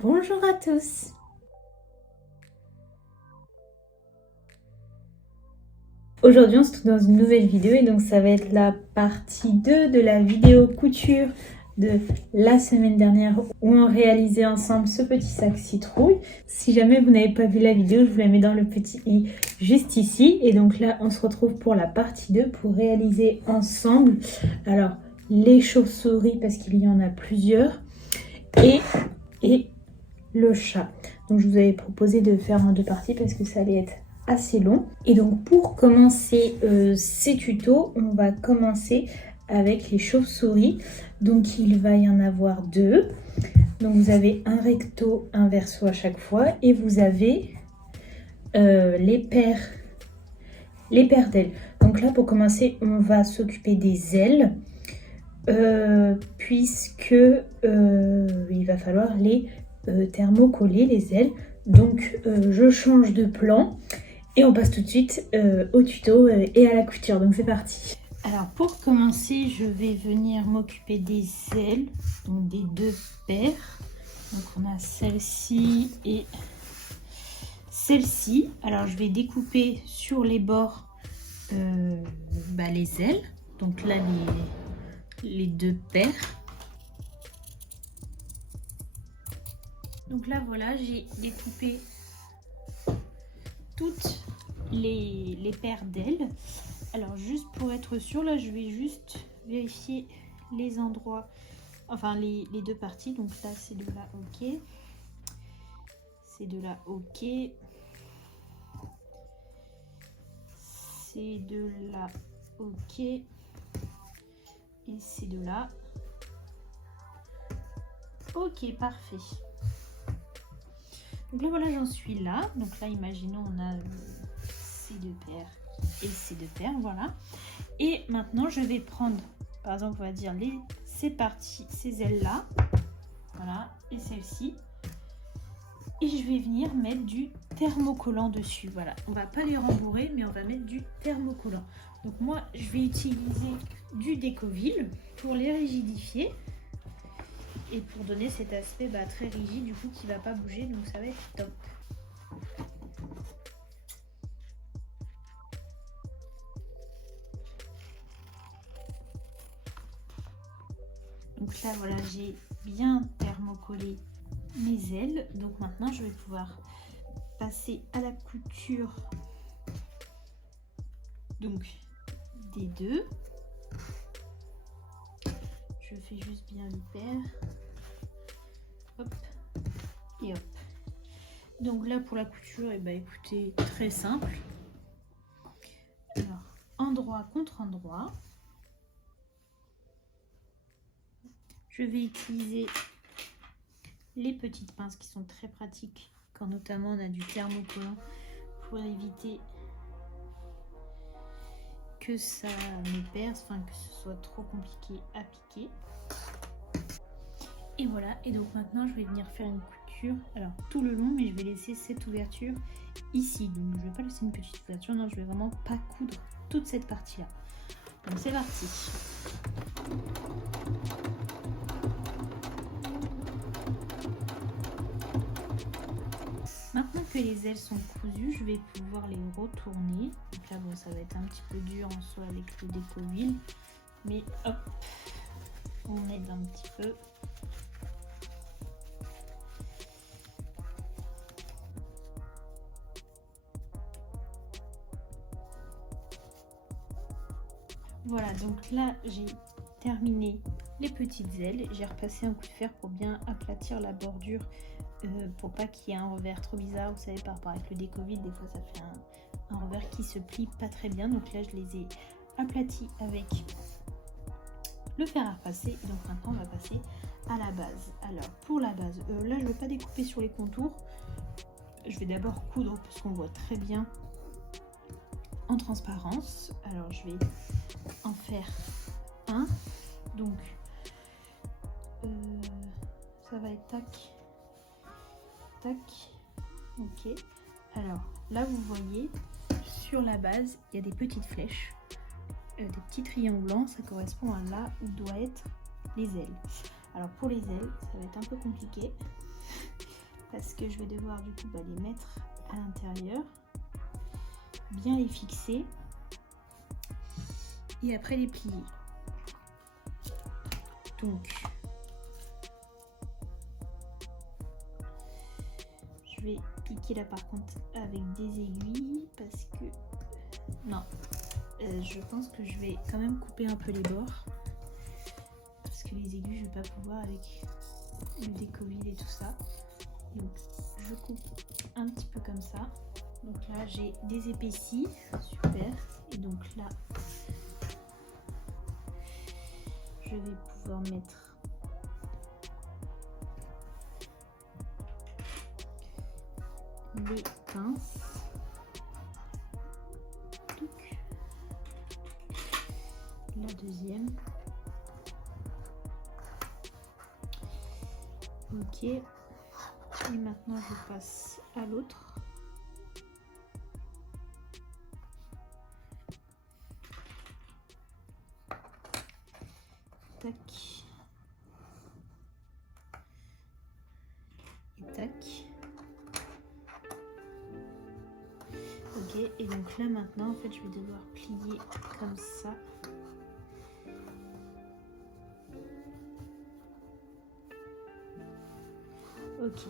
Bonjour à tous. Aujourd'hui on se trouve dans une nouvelle vidéo et donc ça va être la partie 2 de la vidéo couture de la semaine dernière où on réalisait ensemble ce petit sac citrouille. Si jamais vous n'avez pas vu la vidéo, je vous la mets dans le petit i juste ici. Et donc là on se retrouve pour la partie 2 pour réaliser ensemble alors les chauves-souris parce qu'il y en a plusieurs et le chat. Donc je vous avais proposé de faire en deux parties parce que ça allait être assez long. Et donc pour commencer ces tutos, on va commencer avec les chauves-souris. Donc il va y en avoir deux. Donc vous avez un recto, un verso à chaque fois et vous avez les paires d'ailes. Donc là pour commencer, on va s'occuper des ailes puisque il va falloir les thermocoller les ailes. Donc je change de plan et on passe tout de suite au tuto et à la couture. Donc c'est parti. Alors pour commencer, je vais venir m'occuper des ailes, donc des deux paires. Donc on a celle-ci et celle-ci. Alors je vais découper sur les bords les ailes. Donc là les deux paires. Donc là voilà, j'ai découpé toutes les paires d'ailes. Alors juste pour être sûr, là je vais juste vérifier les endroits, enfin les deux parties. Donc là c'est de là ok, c'est de là ok, c'est de là ok et c'est de là ok, parfait. Donc là voilà, j'en suis là. Donc là imaginons on a ces deux paires et ces deux paires, voilà. Et maintenant je vais prendre par exemple on va dire ces parties, ces ailes là, voilà, et celle-ci, et je vais venir mettre du thermocollant dessus. Voilà, on va pas les rembourrer mais on va mettre du thermocollant. Donc moi je vais utiliser du Décoville pour les rigidifier et pour donner cet aspect très rigide du coup qui va pas bouger, donc ça va être top. Donc là voilà, j'ai bien thermocollé mes ailes. Donc maintenant je vais pouvoir passer à la couture donc des deux. Je fais juste bien les paires. Hop et hop. Donc là pour la couture, et écoutez, très simple. Alors endroit contre endroit. Je vais utiliser les petites pinces qui sont très pratiques quand notamment on a du thermocollant pour éviter que ça me perce, enfin que ce soit trop compliqué à piquer. Et voilà, et donc maintenant je vais venir faire une couture, alors tout le long, mais je vais laisser cette ouverture ici. Donc je vais pas laisser une petite ouverture, non, je vais vraiment pas coudre toute cette partie là. Donc c'est parti. Maintenant que les ailes sont cousues, je vais pouvoir les retourner. Donc là bon, ça va être un petit peu dur en soi avec le Décoville, mais hop, on aide un petit peu. Voilà, donc là j'ai terminé les petites ailes. J'ai repassé un coup de fer pour bien aplatir la bordure, pour pas qu'il y ait un revers trop bizarre. Vous savez, par rapport avec le Décoville, des fois ça fait un revers qui se plie pas très bien. Donc là je les ai aplatis avec le fer à repasser. Et donc maintenant on va passer à la base. Alors pour la base, là je ne vais pas découper sur les contours. Je vais d'abord coudre parce qu'on voit très bien en transparence. Alors je vais en faire un, donc ça va être tac tac, ok. Alors là vous voyez sur la base il y a des petites flèches, des petits triangles blancs, ça correspond à là où doit être les ailes. Alors pour les ailes, ça va être un peu compliqué parce que je vais devoir du coup les mettre à l'intérieur, bien les fixer et après les plier. Donc je vais piquer là par contre avec des aiguilles parce que non, je pense que je vais quand même couper un peu les bords parce que les aiguilles je vais pas pouvoir avec le décollé et tout ça. Donc je coupe un petit peu comme ça. Donc là j'ai des épaissis, super. Et donc là je vais pouvoir mettre les pinces. La deuxième. Ok. Et maintenant je passe à l'autre. Tac. Et tac. Ok, et donc là maintenant en fait je vais devoir plier comme ça. Ok,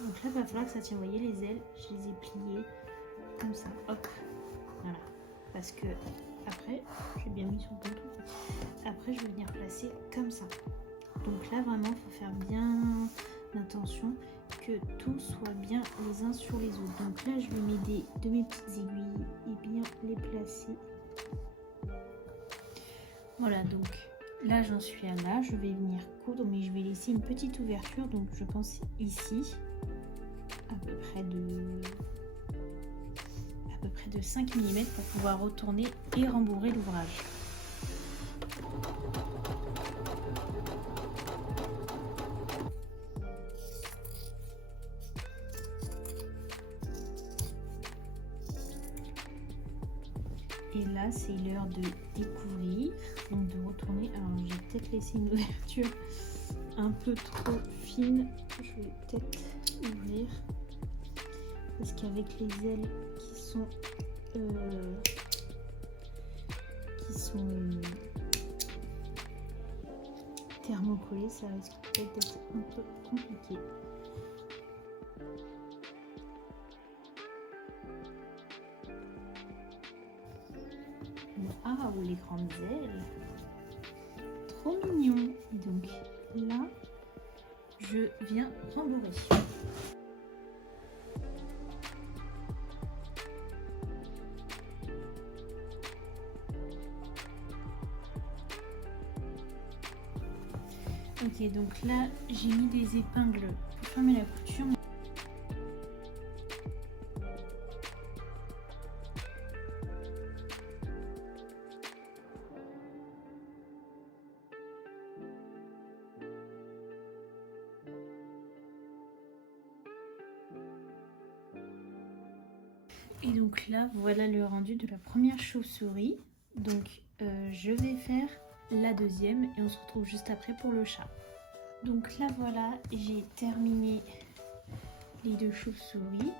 donc là il va falloir que ça tienne, vous voyez les ailes, je les ai pliées comme ça, hop, voilà, parce que après, j'ai bien mis sur le contour, après je vais venir placer comme ça. Donc là vraiment il faut faire bien attention que tout soit bien les uns sur les autres. Donc là je vais m'aider de mes petites aiguilles et bien les placer. Voilà, donc là j'en suis à là, je vais venir coudre mais je vais laisser une petite ouverture, donc je pense ici à peu près de 5 mm pour pouvoir retourner et rembourrer l'ouvrage. Et là, c'est l'heure de découvrir, donc de retourner. Alors, j'ai peut-être laissé une ouverture un peu trop fine. Je vais peut-être ouvrir. Parce qu'avec les ailes qui sont thermocollées, ça risque peut-être d'être un peu compliqué. Ah, ou les grandes ailes, trop mignon. Donc là je viens rembourrer. Ok, donc là j'ai mis des épingles pour fermer la couture. Et donc là, voilà le rendu de la première chauve-souris. Donc je vais faire la deuxième et on se retrouve juste après pour le chat. Donc là voilà, j'ai terminé les deux chauves-souris.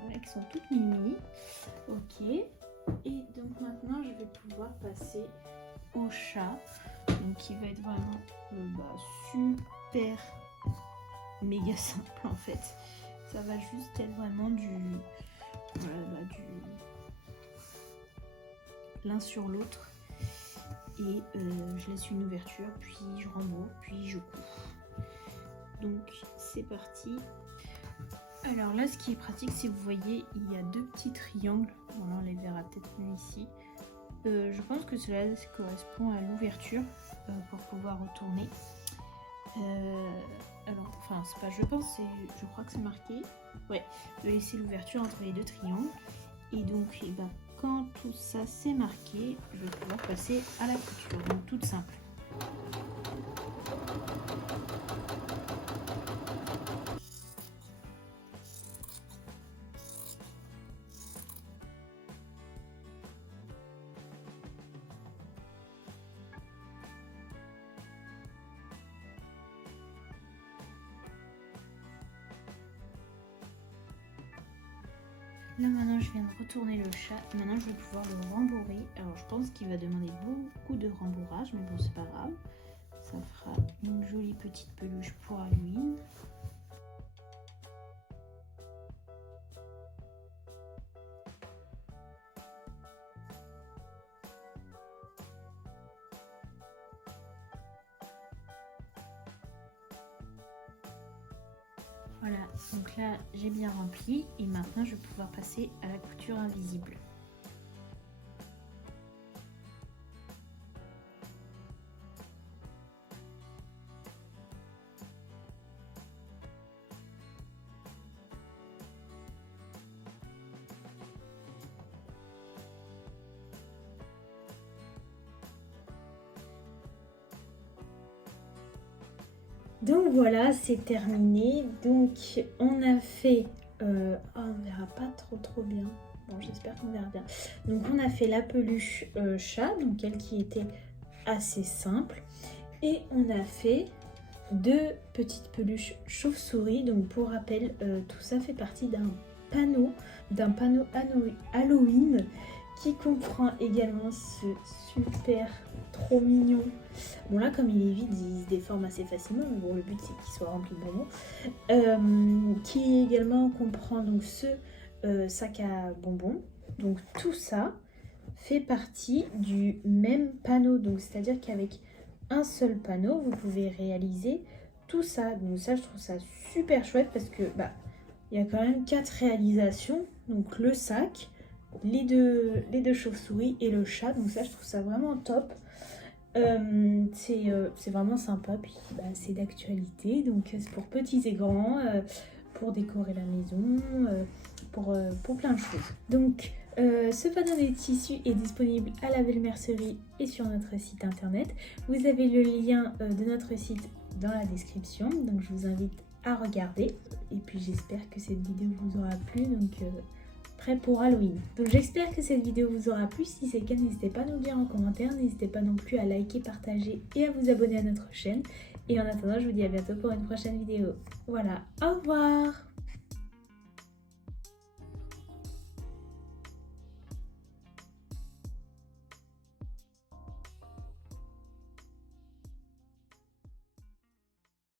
Voilà, qui sont toutes mimi. Ok. Et donc maintenant, je vais pouvoir passer au chat. Donc qui va être vraiment super méga simple en fait. Ça va juste être vraiment l'un sur l'autre et je laisse une ouverture, puis je rembourre, puis je couds. Donc c'est parti. Alors là ce qui est pratique, c'est vous voyez il y a deux petits triangles, voilà, on les verra peut-être mieux ici. Je pense que cela correspond à l'ouverture pour pouvoir retourner. Alors, enfin c'est pas je pense, je crois que c'est marqué. Ouais, de laisser l'ouverture entre les deux triangles. Et donc quand tout ça c'est marqué, je vais pouvoir passer à la couture. Donc toute simple. Là maintenant je viens de retourner le chat, maintenant je vais pouvoir le rembourrer. Alors je pense qu'il va demander beaucoup de rembourrage, mais bon c'est pas grave. Ça fera une jolie petite peluche pour Halloween. Voilà, donc là j'ai bien rempli et maintenant je vais pouvoir passer à la couture invisible. Donc voilà, c'est terminé. Donc on a fait... on verra pas trop bien. Bon, j'espère qu'on verra bien. Donc on a fait la peluche chat, donc elle qui était assez simple. Et on a fait 2 petites peluches chauve-souris. Donc pour rappel, tout ça fait partie d'un panneau Halloween qui comprend également ce super trop mignon. Bon là comme il est vide, il se déforme assez facilement, mais bon le but c'est qu'il soit rempli de bonbons. Qui également comprend donc ce sac à bonbons. Donc tout ça fait partie du même panneau, donc c'est à dire qu'avec un seul panneau vous pouvez réaliser tout ça. Donc ça je trouve ça super chouette parce que bah il y a quand même 4 réalisations, donc le sac, les deux chauves-souris et le chat, donc ça je trouve ça vraiment top. C'est vraiment sympa, puis bah, c'est d'actualité, donc c'est pour petits et grands, pour décorer la maison, pour plein de choses. Donc ce panneau de tissu est disponible à la Belle Mercerie et sur notre site internet. Vous avez le lien de notre site dans la description, donc je vous invite à regarder. Et puis j'espère que cette vidéo vous aura plu, donc prêt pour Halloween. Donc j'espère que cette vidéo vous aura plu. Si c'est le cas, n'hésitez pas à nous le dire en commentaire, n'hésitez pas non plus à liker, partager et à vous abonner à notre chaîne. Et en attendant, je vous dis à bientôt pour une prochaine vidéo. Voilà, au revoir!